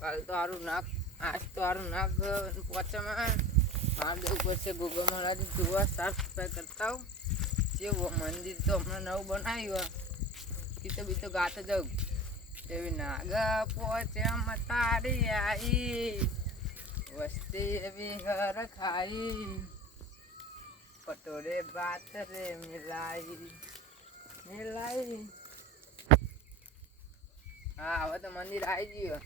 કાલ તો સારું નાક આજ તો સારું નાક પોચામાં માર જવું પડશે ગોગા મહારાજ જોવા સાફ સફાઈ કરતા હોઉં જેવું મંદિર તો હમણાં નવું બનાવ્યું કીતો બીતો ગાતો જાઉં એવી નાગ પોચામાં તારી આઈ. વસ્તી એવી હર ખાઈ. પટોરે બાત રે મિલાઈ. મિલાઈ. હા, હવે તો મંદિર આવી ગયું.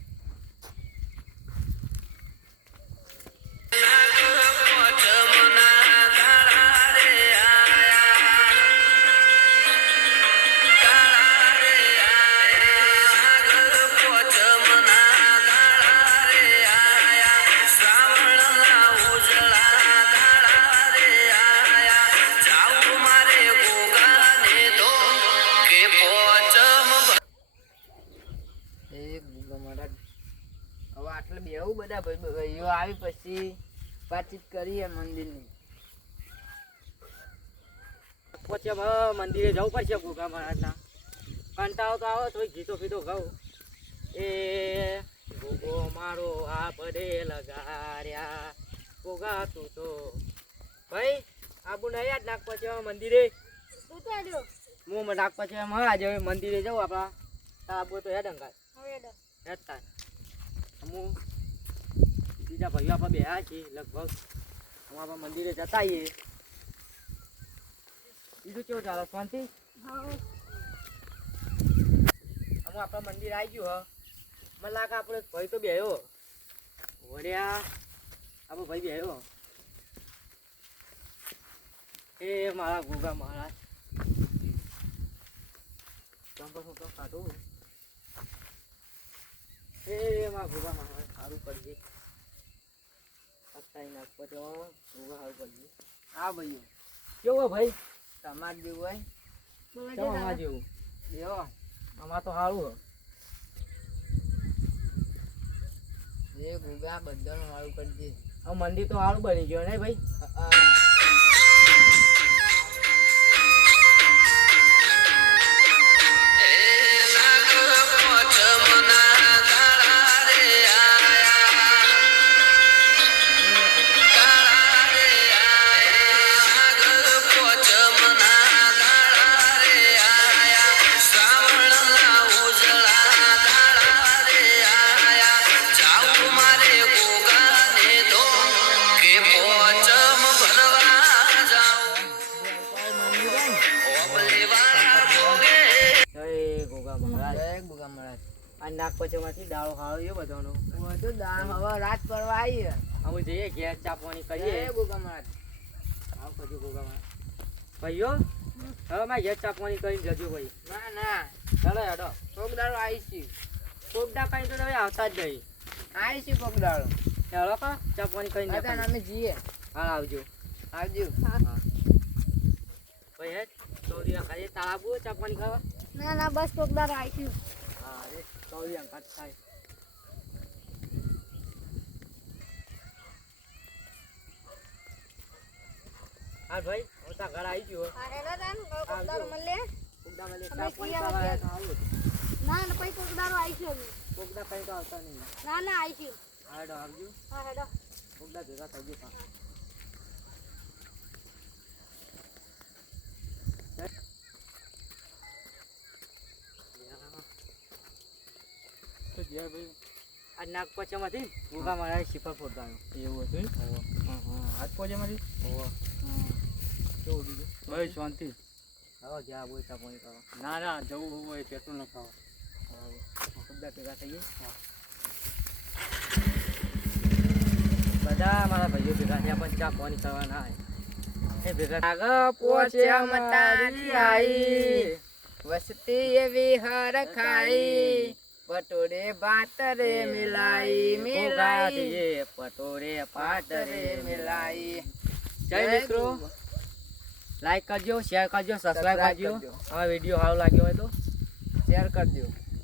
આટલે બેવું બધા ભાઈ ભાઈઓ આવી પછી વાતચીત કરીએ મંદિરની. પછી હવે મંદિરે જવું પડશે ભૂખા મહારાજના. કંટાળો તો આવે તો ગીતો ફીતો ગાઉં. એ ભૂગો મારો આ પડે લગાર્યા ભોગા તું તો. ભાઈ આબુ નહીં યાદ નાખ પછી મંદિરે. હું નાખ પછી એમ આજે મંદિરે જાઉં આપણા. આબુ તો હેડ અંગાત હેડ તાર હું બીજા ભાઈઓ આપણે બેહ્યા છીએ લગભગ અમારા મંદિરે જતા આવીએ બીજું કેવું ચાલે શાંતિ? હા. અમે આપણા મંદિર આવી ગયું હ. મને લાગે આપણે ભાઈ તો બેહ્યો. વળ્યા આપણો ભાઈ બેહ્યો. એ મારા ગોગા મહારાજ. કાઢું. એ મારા ગોગા મહારાજ સારું કરજે અટાઈ નાખો તો ગોગા સારું કરજે હા ભાઈઓ. કેવો ભાઈ? તમાર જેવું હોય. જેવું? બેહો અમાર તો સારું એ ગુગા બધાનું મારું કરજે હવે મંદિર તો સારું બની ગયો ને ભાઈ? ગોગા મહારાજ. જય મહારાજ. આ દાળો હવે રાત પરવા આવી અમે જઈએ ઘેર કરીએ. મહારાજ. આવ કરજો ગોગા મહારાજ. ભાઈઓ હવે મારે ઘેર ચાપવાની કરીને જજો ભાઈ. ના ના. ચાલો હેડો. કોકદારો આવીશું. કોકડા કઈ તો આવતા જ નહીં. આવીશું કોકદારો હેડો કા ચાપવાની કરીને અત્યારે જજો. અમે જઈએ. આવજો. આવજો. ભાઈ હેડ. ચૌરી ખાઈએ. તાળાબુ પાણી ખાવા. ના ના બસ કોકદાર આવીશું હા રે ચૌરી અંકાત થાય હા ભાઈ હું ઘર આવી ગયો હા તાન કોકદાર મળે મળે અમે આવું. ના ના પછી કોકદારો આવીશું અમે. કોકડા કઈ તો આવતા નહીં. ના ના આવીશું હા હેડો આવજો. હા હેડો. કોકડા ભેગા આ ભૂખા મારા શિફર ફોડવાનો એવું હતું હાથ પોજામાંથી કેવું બીજું ભાઈ શાંતિ. હવે જ્યાં બોલ ચા પાણી ના ના જવું હોય પેટ્રોલ ન ખાવા. બધા ભેગા થઈએ બધા મારા ભાઈઓ ભેગા થયા પણ ચા પાણી કરવાના એ ભેગા આગ પોચમ તારી આઈ વસતી એવી ખાઈ. પટોરે ભાતરે મિલાઈ મિલાઈ. પટોરે ભાતરે મિલાઈ. જય મિત્રો. લાઈક કરજો શેર કરજો સબસ્ક્રાઈબ કરજો. કરજો. આ વીડિયો સારો લાગ્યો હોય તો શેર કરજો.